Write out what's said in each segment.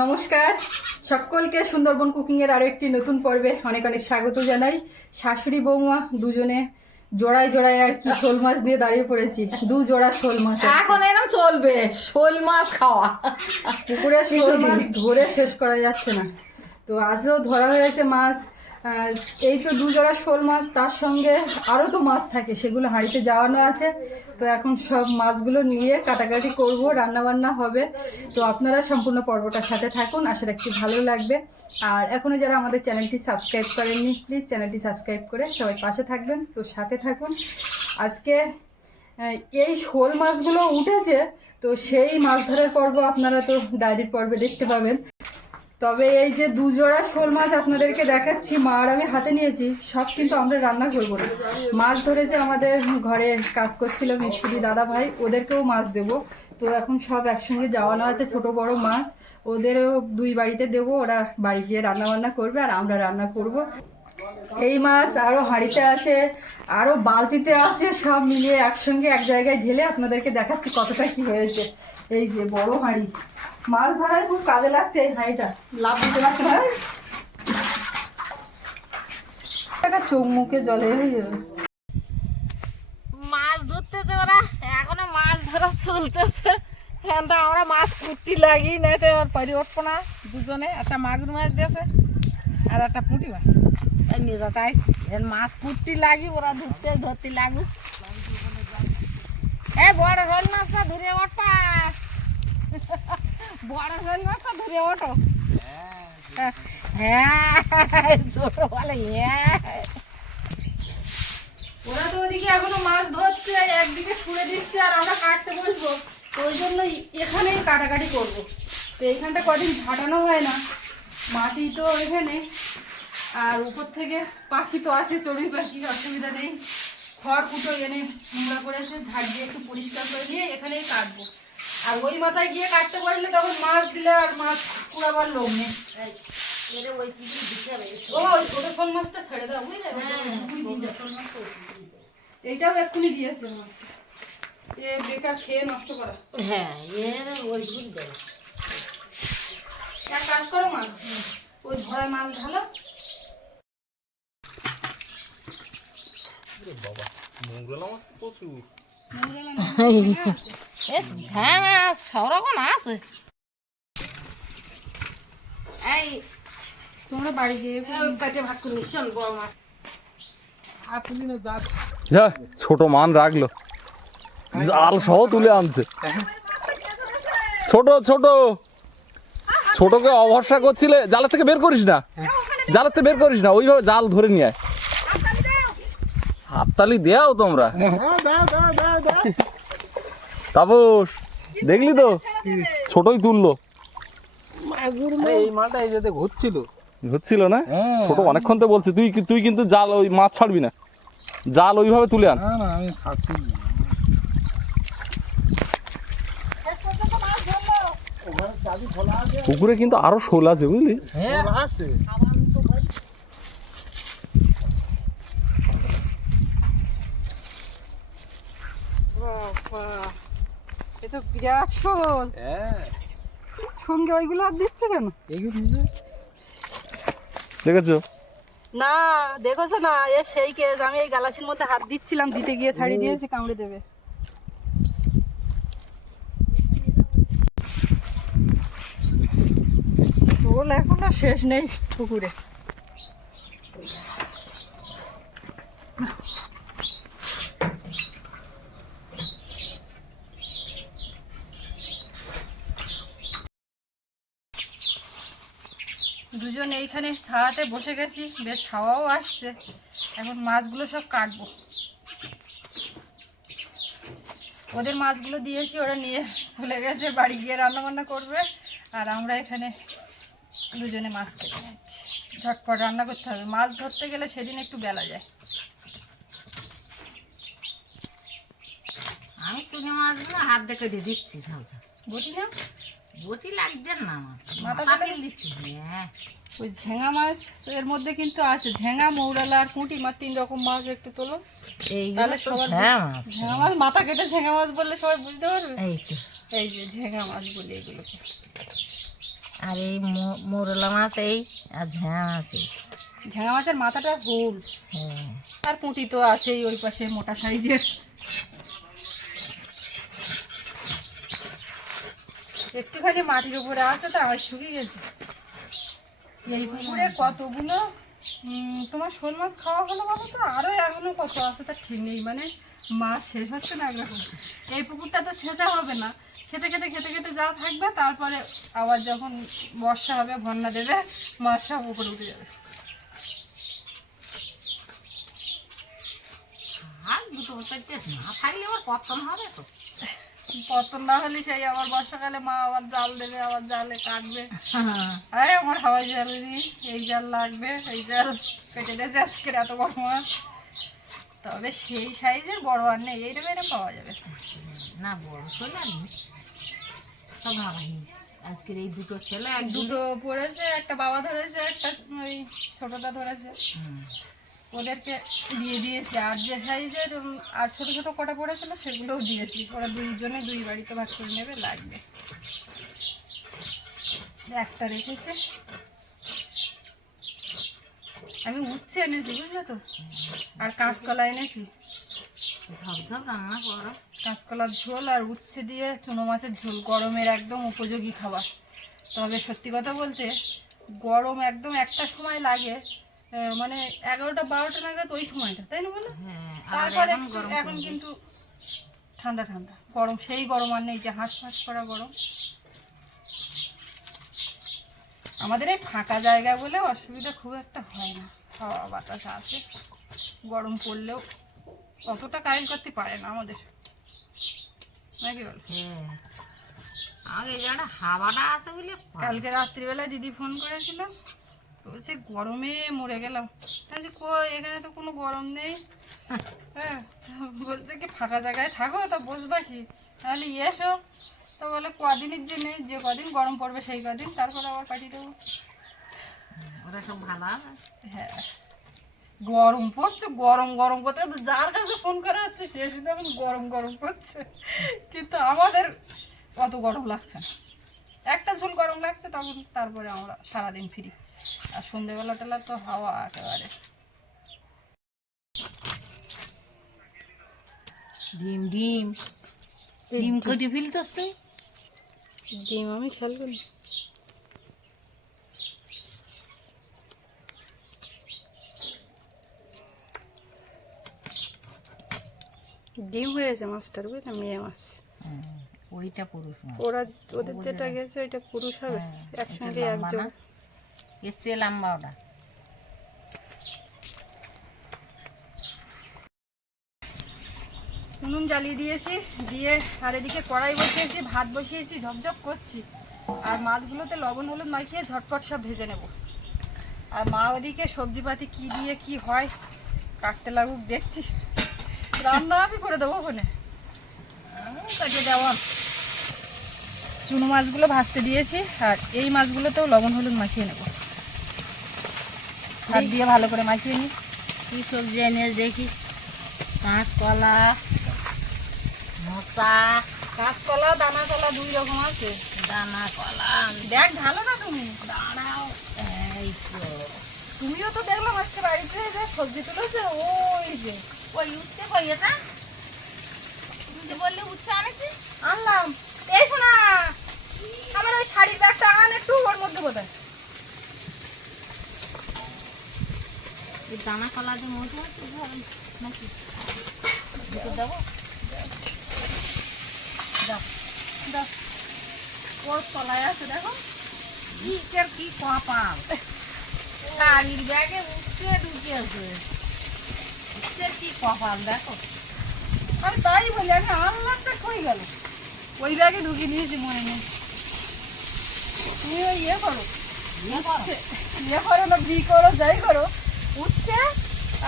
নমস্কার। সকলকে সুন্দরবন কুকিংয়ের আরও একটি নতুন পর্বে অনেক অনেক স্বাগত জানাই। শাশুড়ি বৌমা দুজনে জোড়ায় জোড়ায় আর কি শোল মাছ দিয়ে দাঁড়িয়ে পড়েছি। দু জোড়া শোল মাছ। এখন এরকম চলবে শোল মাছ খাওয়া। পুকুরে শোল মাছ ধরে শেষ করা যাচ্ছে না। তো আজও ধরা হয়েছে মাছ। এই তো দু জোড়া শোল মাছ, তার সঙ্গে আরও তো মাছ থাকে, সেগুলো হাঁড়িতে যাওয়ানো আছে। তো এখন সব মাছগুলো নিয়ে কাটাকাটি করব রান্না বান্না হবে। তো আপনারা সম্পূর্ণ পর্বটার সাথে থাকুন, আশা রাখছি ভালো লাগবে। আর এখনও যারা আমাদের চ্যানেলটি সাবস্ক্রাইব করেননি, প্লিজ চ্যানেলটি সাবস্ক্রাইব করে সবাই পাশে থাকবেন, তো সাথে থাকুন। আজকে এই শোল মাছগুলো উঠেছে, তো সেই মাছ ধরার পর্ব আপনারা তো ডায়েরির পর্বে দেখতে পাবেন। তবে এই যে দুজোড়া শোল মাছ আপনাদেরকে দেখাচ্ছি, মা আর আমি হাতে নিয়েছি, সব কিন্তু আমরা রান্না করব না। মাছ ধরে যে আমাদের ঘরে কাজ করছিল মিস্ত্রি দাদা ভাই, ওদেরকেও মাছ দেবো। তো এখন সব একসঙ্গে যাওয়ানো আছে ছোট বড় মাছ। ওদেরও দুই বাড়িতে দেবো, ওরা বাড়ি গিয়ে রান্না বান্না করবে আর আমরা রান্না করব। এই মাছ আরও হাঁড়িতে আছে আরও বালতিতে আছে, সব মিলিয়ে একসঙ্গে এক জায়গায় ঢেলে আপনাদেরকে দেখাচ্ছি কতটা কি হয়েছে। এই যে বড় হাঁড়ি। মাছ ধরায় খুব কাজে লাগছে এই হাঁড়িটা। লাভ দিতে লাগতে হয় চোখ মুখে জলে হয়ে মাছ ধরতেছে ওরা। এখনও মাছ ধরা চলতেছে। এখন আমরা মাছ কুটি লাগি নাই তো এবার পারি উঠবো না দুজনে। একটা মাগুর মাছ দিয়েছে আর একটা পুঁটি মাছ। এই নিজে তাই। মাছ কুটি লাগি ওরা ধরতে ধরতে লাগুক এ বড় রোল মাছটা ধরে ওঠা বড় রোল মাছটা ধরে ওঠো। হ্যাঁ ছোট বলে ওরা তো ওদিকে এখনও মাছ ধরছে, একদিকে ছুঁড়ে দিচ্ছে আর আমরা কাটতে বসবো। ওই জন্য এখানেই কাটাকাটি করব। তো এইখানটা কদিন ঝাঁটানো হয় না, মাটি তো এখানে আর উপর থেকে পাখি তো আছে, চড়ুই পাখি, অসুবিধা নেই। খড় কুটো এনে নোংরা করেছে ঝাড় দিয়ে একটু পরিষ্কার করে নিয়ে এখানেই কাটবো। আর ওই মাথায় গিয়ে কাটতে পারলে তখন মাছ দিলে আর মাছ পুরাবার লোক নেই। ও ওই মাছটা ছেড়ে দাও বুঝলে? দাও। এইটাও এক্ষুনি দিয়েছে মাছটা। এ বেকার খেয়ে নষ্ট করা। হ্যাঁ এর দেয়। এক কাজ করো মা ওই মাছ ঢালো ঝ্যাঙা সব রকম আছে এই তোমরা বাড়ি গিয়ে কাটে ভাগ করে নিচ্ছি বড় মাছ। যা। ছোট মান রাখল। জাল সহ তুলে আনছে। ছোট ছোট। ছোটকে অভরসা করছিলে জালের থেকে বের করিস না। জালের থেকে বের করিস না ওইভাবে জাল ধরে নিয়ে আয়। হাততালি দেও তোমরা। তাপস দেখলি তো? ছোটই তুললো। এই মালটা এই যাতে ঘুরছিল। হচ্ছিল না? হ্যাঁ। ছোট অনেকক্ষণ তো বলছে তুই কি- তুই কিন্তু জাল ওই মাছ ছাড়বি না। জাল ওইভাবে তুলে আন। না না আমি খাচ্ছি পুকুরে কিন্তু আরও শোল আছে বুঝলি? হ্যাঁ। আছে এ তো বিরাট শোল। হ্যাঁ। সঙ্গে ওইগুলো আর দিচ্ছে কেন? এইগুলো দেখেছ? না দেখেছ না? এ সেই কেস আমি এই গালাসির মধ্যে হাত দিচ্ছিলাম দিতে গিয়ে ছাড়ি দিয়েছি কামড়ে দেবে। শোল এখনও শেষ নেই পুকুরে। দুজন এইখানে ছায়াতে বসে গেছি বেশ হাওয়াও আসছে। এখন মাছগুলো সব কাটবো। ওদের মাছগুলো দিয়েছি ওরা নিয়ে চলে গেছে বাড়ি গিয়ে রান্নাবান্না করবে আর আমরা এখানে দুজনে মাছ কেটে নিচ্ছি। ঝটপট রান্না করতে হবে। মাছ ধরতে গেলে সেদিন একটু বেলা যায়। আমি চুনি মাছগুলো হাত দেখে দিয়ে দিচ্ছি বটি না বটি না মাথা দিচ্ছি হ্যাঁ। ওই ঝেঙা মাছ এর মধ্যে কিন্তু আছে। ঝেঙা মৌরালা আর পুঁটি মাছ তিন রকম মাছ একটু তোলো। তাহলে সবার মাছ। ঝেঙা মাছ মাথা কেটে ঝেঙা মাছ বললে সবাই বুঝতে পারবে? এই যে ঝেঙা মাছ বলি এগুলোকে। আর এই মোরলা মাছ এই আর ঝ্যাঁ মাছ এই। ঝাঙা মাছের মাথাটা হুল। হ্যাঁ। আর পুঁটি তো আছেই ওই পাশে মোটা সাইজের। একটুখানি মাটির উপরে আছে তো আমার শুকিয়ে গেছে। এই পুকুরে কতগুলো তোমার শোল মাছ খাওয়া হলো বলো তো? আরও এখনও কত আছে তার ঠিক নেই মানে মাছ শেষ হচ্ছে না একরকম। এই পুকুরটা তো ছেঁচা হবে না। খেতে খেতে খেতে খেতে যা থাকবে, তারপরে আবার যখন বর্ষা হবে, বন্যা দেবে, মাছ সব উপরে উঠে যাবে। আর দুটো না থাকলে আবার পতন হবে তো? পতন না হলে সেই আবার বর্ষাকালে মা আবার জাল দেবে আবার জালে কাটবে। আরে আমার হাওয়াই জাল দিই এই জাল লাগবে এই জাল কেটে দিয়েছে আজকের এত বড় মাছ। তবে সেই সাইজের বড় আর নেই এইরকম এটা পাওয়া যাবে। না বড় আর সব আজকের এই দুটো ছেলে এক দুটো পড়েছে একটা বাবা ধরেছে একটা ওই ছোটটা ধরেছে। ওদেরকে দিয়ে দিয়েছি। আর যে সাইজের আর ছোটো ছোটো কটা পড়েছিল সেগুলোও দিয়েছি। ওরা দুইজনে দুই বাড়িতে ভাগ করে নেবে লাগবে। একটা রেখেছে। আমি উচ্ছে এনেছি বুঝলে তো? আর কাঁচকলা এনেছি। ঝপঝপ রান্না করো। কাঁচকলার ঝোল আর উচ্ছে দিয়ে চুনো মাছের ঝোল গরমের একদম উপযোগী খাবার। তবে সত্যি কথা বলতে গরম একদম একটা সময় লাগে মানে এগারোটা বারোটা নাগাদ ওই সময়টা তাই না বলো? হ্যাঁ তারপরে এখন কিন্তু ঠান্ডা ঠান্ডা। গরম সেই গরম আর নেই যে হাঁস ফাঁস করা গরম। আমাদের এই ফাঁকা জায়গা বলে অসুবিধা খুব একটা হয় না। হাওয়া বাতাস আছে গরম পড়লেও অতটা কারেন্ট করতে পারে না আমাদের। নাকি বল? হ্যাঁ। আগে যারা হাওয়াটা আছে বলে কালকে রাত্রিবেলায় দিদি ফোন করেছিল বলছে গরমে মরে গেলাম। বলছি, এখানে তো কোনো গরম নেই। হ্যাঁ বলছে কি ফাঁকা জায়গায় থাকো তা বসবা কি? তাহলে এসো। তো বলে কদিনের জন্য যে কদিন গরম পড়বে সেই কদিন তারপরে আবার কাটিয়ে দেবো। ওরা সব ভালো? হ্যাঁ। গরম পড়ছে গরম গরম করতে তো যার কাছে ফোন করা হচ্ছে সে শুধু এখন গরম গরম করছে কিন্তু আমাদের অত গরম লাগছে না। একটা ঝুল গরম লাগছে তখন তারপরে আমরা সারাদিন ফিরি। আর সন্ধেবেলা টেলা তো হাওয়া একেবারে। ডিম ডিম। ডিম কেটে ফেলতেস তুই? ডিম আমি খেয়াল করি ডিম হয়েছে মাছটার বুঝলাম মেয়ে মাছ। হ্যাঁ, ওইটা পুরুষ ওরা ওদের যেটা গেছে ওইটা পুরুষ হবে। হ্যাঁ, একসঙ্গে একজন। না? চেয়ে লম্বা ওটা উনুন জ্বালিয়ে দিয়েছি, দিয়ে আর এদিকে কড়াই বসিয়েছি, ভাত বসিয়েছি ঝপঝপ করছি। আর মাছগুলোতে লবণ, হলুদ মাখিয়ে ঝটপট সব ভেজে নেব। আর মা ওদিকে সবজিপাতি কি দিয়ে কি হয়, কাটতে লাগুক দেখছি। রান্না আমি করে দেবো ওখানে। কাটিয়ে দেওয়া। চুনো মাছগুলো ভাজতে দিয়েছি, আর এই মাছগুলোতেও লবণ, হলুদ মাখিয়ে নেব। হাত দিয়ে ভালো করে মাখিয়ে নিই কি সবজি এনে দেখি? কাঁচকলা মশা। কাঁচকলা দানা কলা দুই রকম আছে। দানা কলা দেখ ভালো না তুমি? দাঁড়াও। এই তো। তুমিও তো দেখলাম আজকে বাড়িতে যে সবজি তুলেছে ওই যে। ওই উঠতে কই এটা? তুমি যে বললে উঠছে আনেছি। আনলাম। এই শোনা আমার ওই শাড়ির ব্যাগটা আন একটু ওর মধ্যে বোধহয়। দানা কলা যে আছে নাকি? দেবো ওর তলায় আছে দেখো। কিসের কি কপাল? শাড়ির ব্যাগে উঠছে ঢুকিয়েছে কিসের কি কপাল দেখো। আমি তাই বলি আমি আনলামটা কই গেল? ওই ব্যাগে ঢুকিয়ে নিয়েছি মনে নেই। তুমি ওই ইয়ে করো। ইয়ে করো। ইয়ে করো না বি করো যাই করো। উচ্ছে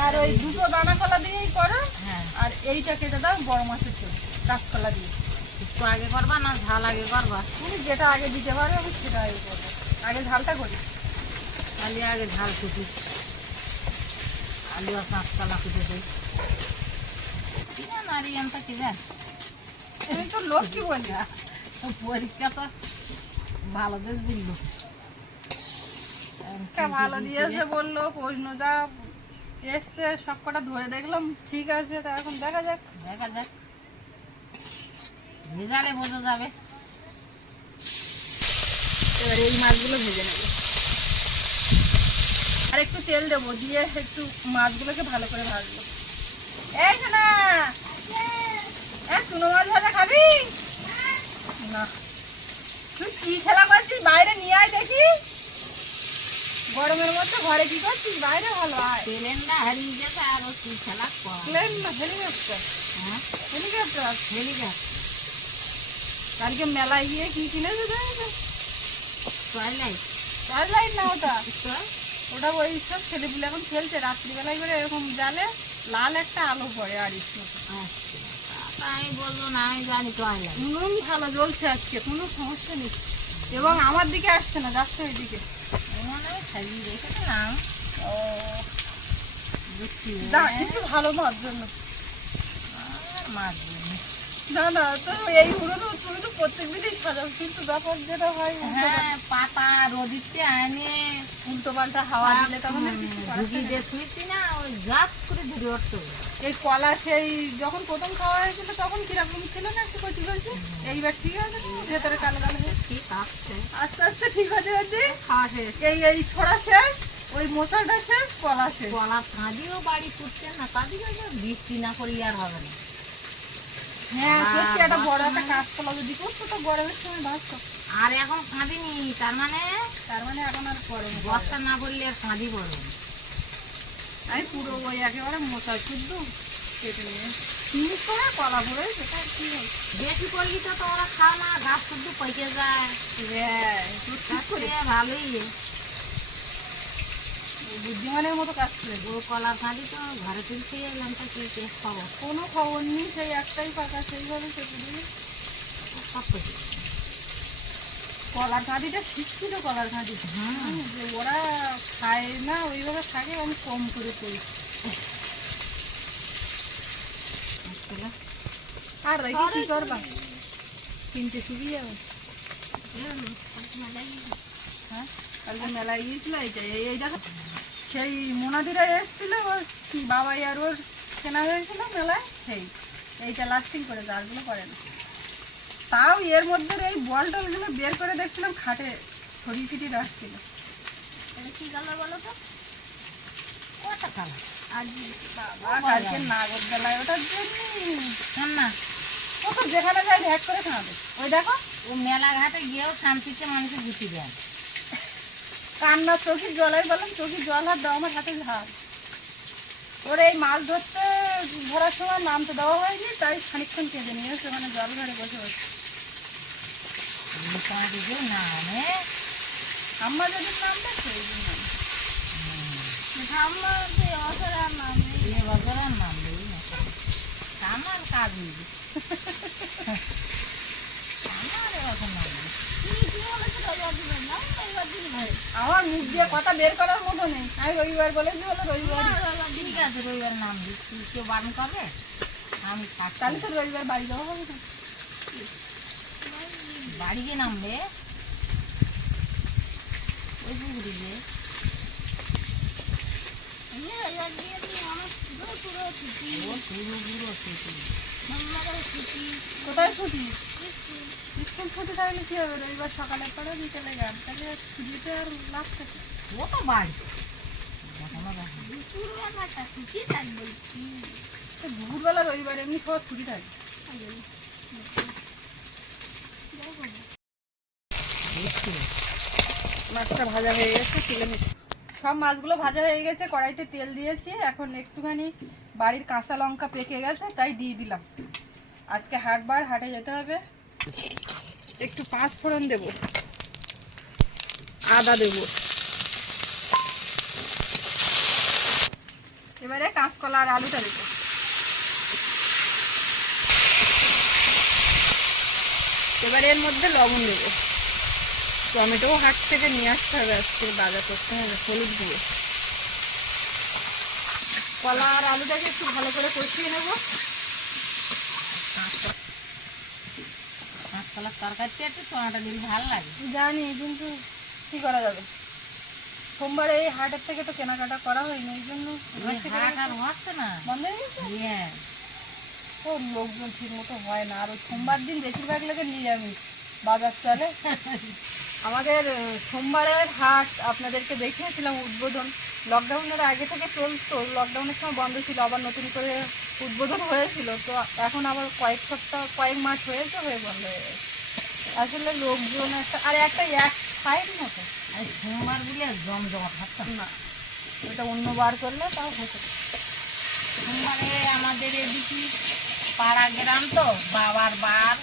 আর ওই দুটো দানা কলা দিয়েই করো হ্যাঁ। আর এইটা কেটে দাও বড় মাছের চোখ কাঁচকলা দিয়ে। একটু আগে করবা না ঝাল আগে করবা? তুমি যেটা আগে দিতে পারো আমি সেটা আগে করব। আগে ঝালটা করি। আলু আগে ঝাল কুটি। আলু আর কাঁচকলা কুটে দিই কি জান আর ইয়ানটা কি জান? আমি তো লোক কি বলি পরীক্ষা তো ভালো দেশ বলল কে ভালো দিয়েছে বলল প্রশ্ন যা এসছে সব কটা ধরে দেখলাম ঠিক আছে তা এখন দেখা যাক। দেখা যাক। ভেজালে বোঝা যাবে। এবার এই মাছগুলো ভেজে নেব। আর একটু তেল দেবো দিয়ে একটু মাছগুলোকে ভালো করে ভাজবো। এই না চুনো মাছ ভাজা খাবি? না। তুই কি খেলা করছিস? বাইরে নিয়ে আয় দেখি। গরমের মধ্যে ঘরে কি করছিস? বাইরে ভালো আয়। পেলেন হারিয়ে যেতে আর ও খেলা প্লেন না হেলিকপ্টার হ্যাঁ? হেলিকপ্টার কালকে মেলায় গিয়ে কি টয়লাইট না ওটা? ওটা ওই সব ছেলেপুলে এখন খেলছে। রাত্রিবেলায় করে এরকম জালে লাল একটা আলো পড়ে আর আচ্ছা আমি বলব না আমি জানি টয়লাইট ভালো জ্বলছে আজকে কোনো সমস্যা নেই। এবং আমার দিকে আসছে না যাচ্ছে ওই দিকে সাজিয়ে রেখেছিলাম ও কিছু ভালো মার জন্য মাছ। না না তো এই উড়োনো তুমি তো প্রত্যেক দিনই সাজাও কিন্তু ব্যাপার যেটা হয় হ্যাঁ পাতা রোদিতে আনে। উল্টো পাল্টা হাওয়া দিলে তখন আর কিছু করার ঢুকি দিয়ে শুয়েছি না ওই জাত করে ধরে উঠতে এই কলা সেই যখন প্রথম খাওয়া হয়েছিল তখন কীরকম ছিল না একটু কচি কচি? এইবার ঠিক আছে? ভেতরে কালো কালো ঠিক আছে। আস্তে আস্তে ঠিক হতে হতে খাওয়া শেষ। এই এই ছড়া শেষ ওই মশাটা শেষ কলা শেষ। কলা কাঁদিও বাড়ি করছে না কাঁদিও বৃষ্টি না করি আর হবে না। হ্যাঁ সত্যি একটা বড় একটা কাঁচকলা যদি করতো তো গরমের সময় বাঁচতো আর এখন কাঁদিনি তার মানে তার মানে এখন আর পরে বর্ষা না বললে আর কাঁদি পড়বে আমি পুরো ওই একেবারে মোটা শুদ্ধ। কেটে নিয়ে তিন করে কলা ভরে সেটা কি বেশি করলি তো তোমরা খাও না গাছ শুদ্ধ পচে যায়। হ্যাঁ, ভালোই। বুদ্ধিমানের মতো কাজ করে। ও কলা কাঁদি তো ঘরে তুলে খেয়ে এলাম তো কি টেস্ট পাবো? কোনো খবর নেই সেই একটাই পাকা সেইভাবে দিয়ে সব কলার কাঁদিটা শিখছিল কলার কাঁদি হুম যে ওরা খায় না ওইভাবে থাকে আমি কম করে করি। আর রেখে কি করবা? কিনতে শিখে যাবে। হ্যাঁ কালকে মেলায় গিয়েছিল এইটা এই এই দেখো সেই মোনাদিরা এসেছিল ওর বাবাই আর ওর কেনা হয়েছিল মেলায়? সেই এইটা লাস্টিং করে গাছগুলো করে না। তাও এর মধ্যে এই বল টলগুলো বের করে দেখছিলাম খাটে ছড়িয়ে ছিটিয়ে রাখছিল। এটা কি কালার বলো তো? কটা কালার? আজ বাবা কালকে নাগর বেলায় ওটার জন্য না ও তো যেখানে যায় ভ্যাক করে খাবে ওই দেখো। ও মেলা ঘাটে গিয়েও শান্তিতে মানুষের গুটি দেয়। কান্না চোখের জলাই বললাম চোখের জল হাত দাও আমার হাতে। ঝাল ওর এই মাছ ধরতে ধরার সময় নামতে দেওয়া হয়নি তাই খানিকক্ষণ কেঁদে নিয়ে এসে ওখানে জল ঘরে বসে বসে। কাঁদি যে না মানে আম্মা যেদিন নামবে সেই দিন নামবে আম্মা যে অসর আর নাম নেই। আর নাম দেই না আমার কাজ হইবে আমার নাম নেই। আমার মুখ দিয়ে কথা বের করার মতো নেই। আমি রবিবার বলে রবিবার। ঠিক আছে রবিবার নাম দিচ্ছি কেউ বারণ করবে আমি তাহলে তো রবিবার বাড়ি যাওয়া হবে না। বাড়ি গিয়ে নামবে? ওই পুকুরে গিয়ে কোথায় ছুটি? স্কুল ছুটি থাকলে কি হবে? রবিবার সকালে পরে বিকেলে গান তাহলে আর ছুটিতে আর লাভ থাকে ও তো বাড়ি এখনও দেখো তো দুপুরবেলা রবিবার এমনি সবার ছুটি থাকে। মাছটা ভাজা হয়ে গেছে তুলে সব মাছগুলো ভাজা হয়ে গেছে কড়াইতে তেল দিয়েছি। এখন একটুখানি বাড়ির কাঁচা লঙ্কা পেকে গেছে তাই দিয়ে দিলাম। আজকে হাটবার হাটে যেতে হবে। একটু পাঁচ ফোড়ন দেব। আদা দেব। এবারে কাঁচকলা আর আলুটা দেবো। এবারে এর মধ্যে লবণ দেবো। টমেটো হাট থেকে নিয়ে আসতে হবে আজকে, বাজার করতে হবে, হলুদ দিয়ে কলা আর আলুটাকে একটু ভালো করে কষিয়ে নেব। তরকারিতে একটু টমাটো দিলে ভালো লাগে। জানি কিন্তু কি করা যাবে? সোমবারে এই হাটের থেকে তো কেনাকাটা করা হয়নি এই জন্য হাট আর হচ্ছে না। বন্ধ হয়ে গেছে? ও লোকজন ঠিক মতো হয় না। আর ওই সোমবার দিন বেশিরভাগ লোকের নিরামিষ বাজার চলে। আমাদের সোমবারের হাট আপনাদেরকে দেখিয়েছিলাম উদ্বোধন। লকডাউনের আগে থেকে চলতো লকডাউনের সময় বন্ধ ছিল আবার নতুন করে উদ্বোধন হয়েছিল। তো এখন আবার কয়েক সপ্তাহ কয়েক মাস হয়েছে হয়ে বন্ধ হয়ে গেছে। আসলে লোকজন একটা আর একটা এক সাইড মতো আর সোমবার বলে জমজমাট হচ্ছে না। না। ওটা অন্য বার করলে তাও হতো। সোমবারে আমাদের এদিকে পাড়া গ্রাম তো বাবার বার।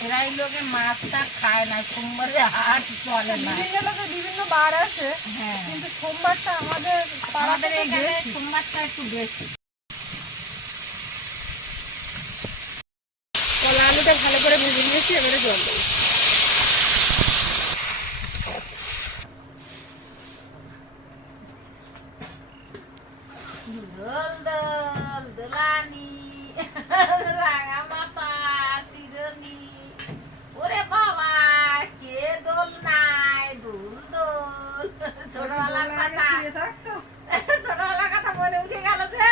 প্রায় লোকে মাছটা খায় না সোমবারে হাট চলে না। বিভিন্ন বিভিন্ন বার আছে হ্যাঁ। কিন্তু সোমবারটা আমাদের পাড়াতে আমাদের এখানে সোমবারটা একটু বেশি। কলা আলুটা ভালো করে ভেজে নিয়েছি এবারে জল দেবো দোল দোল দোলানি রাঙা মাথা চিরনি ওরে বাবা কে দোল নাই দোল দোল ছোটবেলার কথা ছোটবেলার কথা মনে উঠে গেল যে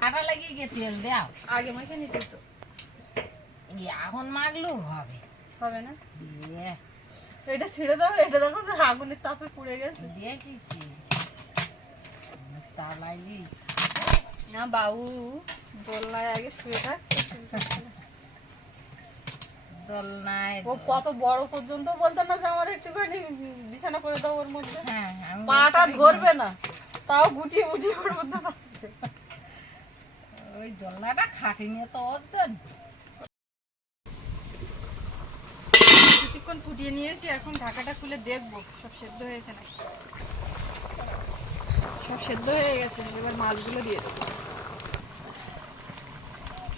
কাটা লাগিয়ে গিয়ে তেল দাও আগে নিতে তো। এখন মাগলেও হবে। হবে না? এটা ছেড়ে দাও এটা দেখো তো আগুনের তাপে পুড়ে গেছে। দেখেছি। তা লাগি না বাবু দোলনায় আগে শুয়ে থাক। ও কত বড় পর্যন্ত বলতো না যে আমার একটুখানি বিছানা করে দাও ওর মধ্যে। হ্যাঁ পাটা ধরবে না। তাও গুটিয়ে গুটিয়ে ওর মধ্যে। ওই দোলনাটা খাটিনি তো ওর জন্য। কিছুক্ষণ ফুটিয়ে নিয়েছি এখন ঢাকাটা খুলে দেখব সব সেদ্ধ হয়েছে নাকি? সব সেদ্ধ হয়ে গেছে এবার মাছগুলো দিয়ে দেবো।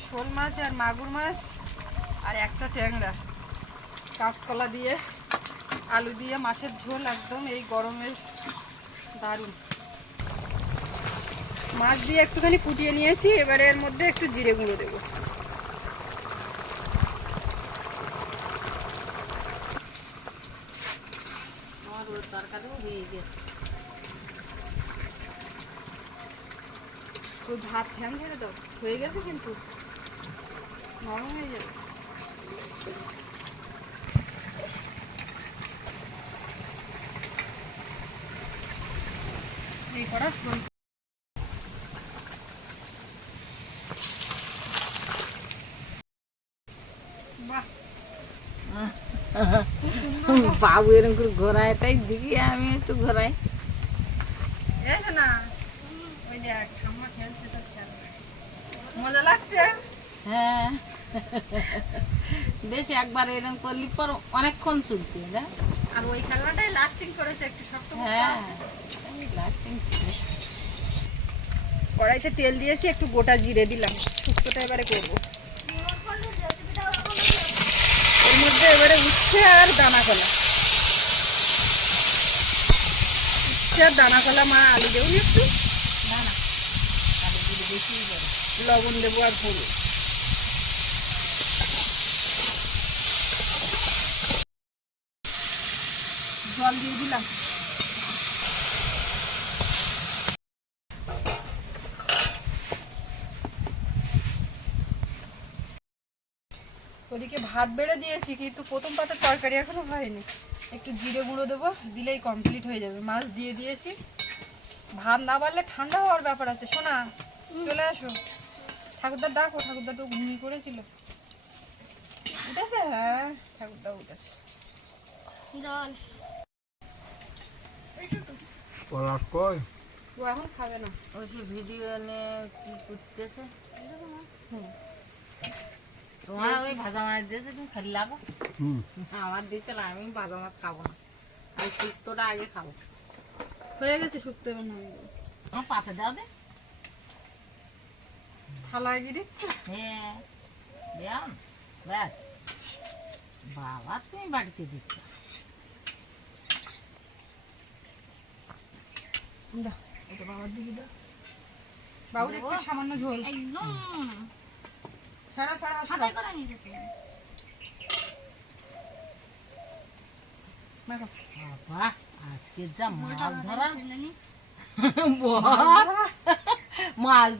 শোল মাছ আর মাগুর মাছ আর একটা ট্যাংরা। কাঁচকলা দিয়ে আলু দিয়ে মাছের ঝোল একদম এই গরমের দারুণ। মাছ দিয়ে একটুখানি ফুটিয়ে নিয়েছি এবারে এর মধ্যে একটু জিরে গুঁড়ো দেবো। ভাত ফ্যান ছেড়ে দাও হয়ে গেছে কিন্তু? নরম হয়ে যাবে। এই করা ফোন- বাহ বাবু এরকম করে ঘোরায় তাই দেখি আমি একটু ঘোরাই। না ওই যে ঠাম্মা খেলছে তো মজা লাগছে? হ্যাঁ। বেশ একবার এরকম করলি পর অনেকক্ষণ চলতে না? আর ওই খেলনাটাই লাস্টিং করেছে একটু শক্ত হ্যাঁ। লাস্টিং কড়াইতে তেল দিয়েছি একটু গোটা জিরে দিলাম। শুক্তোটা এবারে করব। এর মধ্যে এবারে উচ্ছে আর দানা কলা। আর দানা কলা মা আলু দেবো একটু। লবণ দেবো আর জল দিয়ে দিলাম। ওদিকে ভাত বেড়ে দিয়েছি, কিন্তু প্রথম পাতের তরকারি এখনও হয়নি। একটু জিরে গুঁড়ো দেবো দিলেই কমপ্লিট হয়ে যাবে। মাছ দিয়ে দিয়েছি। ভাত না বাড়লে ঠান্ডা হওয়ার ব্যাপার আছে। শোনা চলে আসো। ঠাকুরদার ডাকো ঠাকুরদা তো ঘুমিয়ে পড়েছিল। উঠেছে? হ্যাঁ ঠাকুরদা উঠেছে। পলাশ কই? ও এখন খাবে না। ওই সে ভিডিও নিয়ে কি করতেছে? তোমার ওই ভাজা মাছ দিয়েছে তুমি খালি লাগো। আমার দিয়েছিল আমি ভাজা মাছ খাব না। আমি শুক্তোটা আগে খাব। হয়ে গেছে শুক্তো এবং আমার পাতে দাও দে। থালা এগিয়ে দিচ্ছে হ্যাঁ ব্যাস। বাবা তুমি বাড়িতে দিচ্ছ। বাবার দিকে দাও। বাবুর একটু সামান্য ঝোল। একদম। ছাড়া ছাড়া হাতায় করে নিয়ে যাচ্ছে। বাবা আজকে যা মাছ ধরা। মাছ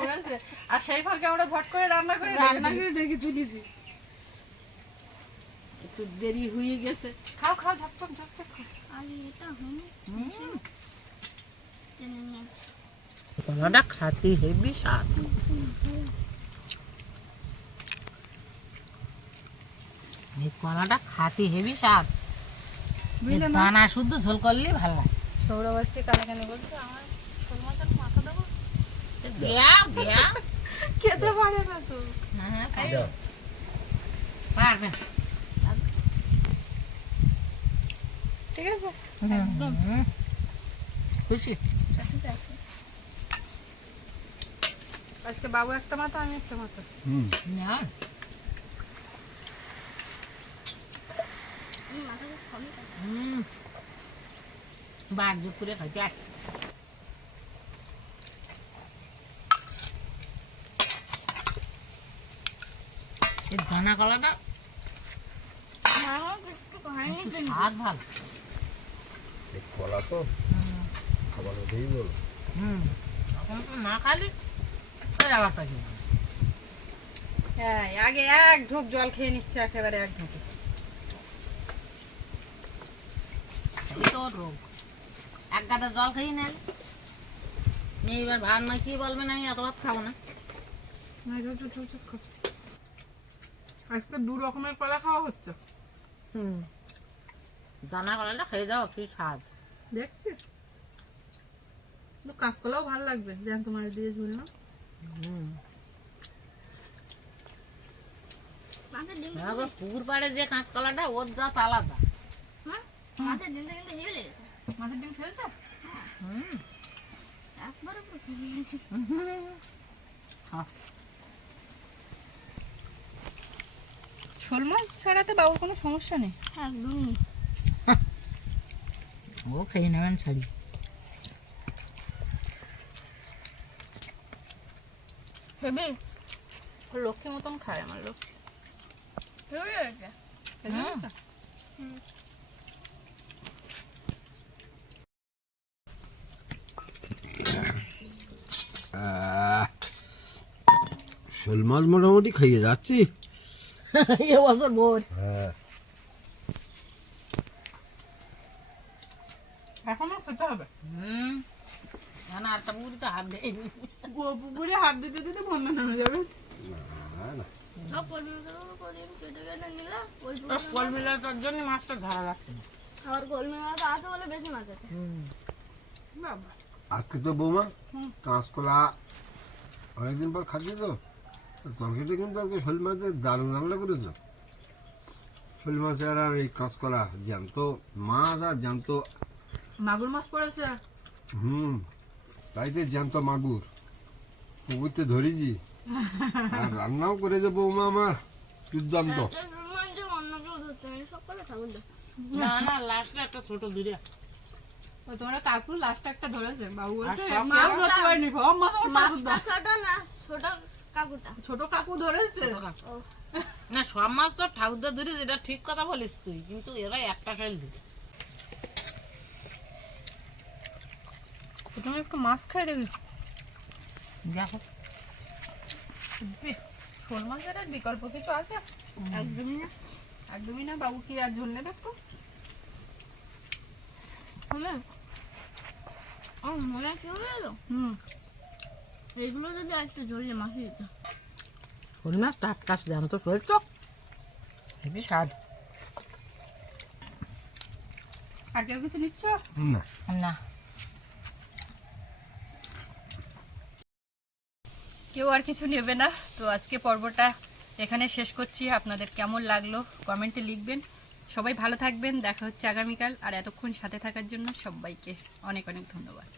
পড়েছে। আর সেই ফাঁকে আমরা ঝট করে রান্না করে রান্না করে ডেকে চলেছি একটু দেরি হয়ে গেছে। খাও খাও ঝটপট ঝটপট খাও। কলাটা খাতে হেবি স্বাদ এই কলাটা খাতে হেবি স্বাদ। দানা শুদ্ধ ঝোল করলেই ভালো লাগে। সৌরভ আজকে কানে কানে বলছে আমার মাথা দেবো? দেয়া দেয়া। খেতে পারে না তো। হ্যাঁ পারবে। ঠিক আছে? খুশি? আজকে বাবু একটা মাথা আমি একটা মাথা। না হুম। বাঘ করে খাইতে আসি এই দানা কলাটা একটু ভালো। কলা তো খাবার ওঠেই বল। হুম। এখন তো না খালি ওই আবার পাখি হ্যাঁ আগে এক ঢোক জল খেয়ে নিচ্ছে একেবারে এক ঢোকে। রোগ। এক গাদা জল খাই নেন এইবার ভাত মা কি বলবে না এত ভাত খাব না। না। আজকে দু রকমের কলা খাওয়া হচ্ছে। হুম। দানা কলাটা খেয়ে যাও কি স্বাদ। দেখছি। কাঁচকলাও ভালো লাগবে যেন তোমার দিয়ে ঝুল না হুম দেখো, পুকুর পাড়ে যে কাঁচকলাটা ওর জাত আলাদা মাছের ডিম খেয়েছো? হুম। শোল মাছ ছাড়াতে বাবুর কোনো সমস্যা নেই? ও খেয়ে নেবেন শাড়ি। হেবি লক্ষ্মী মতন খায় আমার লোক শোল মাছ মোটামুটি খাইয়ে যাচ্ছি এ ভোর হ্যাঁ এখনও খেতে হবে হুম একটা হাত দেয়নি পুকুরে হাত দিতে দিতে বন্যা নেমে যাবে। ফল মিলাটার জন্য মাছটা ধরা লাগছে। না আর গোলমেলাটা আছে বলে বেশি মাছ আছে। বাবা। আজকে তো বৌমা। কাঁচকলা অনেকদিন পর খাচ্ছি তো। তো তরকারিটা কিন্তু আজকে শোল মাছের দারুণ রান্না করেছ। শোল মাছের আর এই কাঁচকলা জ্যান্ত মাছ আর জ্যান্ত মাগুর মাছ পড়েছে? হুম তাইতে জ্যান্ত মাগুর। পুকুরতে ধরেছি আর রান্নাও করেছে বৌমা আমার দুর্দান্ত। করে না না লাস্টে একটা ছোট দূরে তোমরা কাকু লাস্ট একটা ধরেছে। বাবু বলছে ধরতে পারেনি। ছোট না ছোট কাকুটা। ছোট কাকু ধরেছে? না সব মাছ তো ঠাকুরদা ধরে যেটা ঠিক কথা বলিস তুই কিন্তু এরা একটা ফেল দিবে তুমি একটু মাছ খাই দেবে দেখো। শোল মাছের আর বিকল্প কিছু আছে? একদমই না। একদমই না বাবু কি আর ঝোল নেবে একটু? মনে কি হয়ে গেল? হুম। এইগুলো যদি একটু ঝরিয়ে মাখিয়ে দিত। শোল মাছ টাটকা জ্যান্ত চলছ হেবি স্বাদ। আর কেউ কিছু নিচ্ছ? না। না। কেউ আর কিছু নেবে না। তো আজকে পর্বটা এখানে শেষ করছি। আপনাদের কেমন লাগল কমেন্টে লিখবেন। সবাই ভালো থাকবেন। দেখা হচ্ছে আগামীকাল। আর এতক্ষণ সাথে থাকার জন্য সবাইকে অনেক অনেক ধন্যবাদ।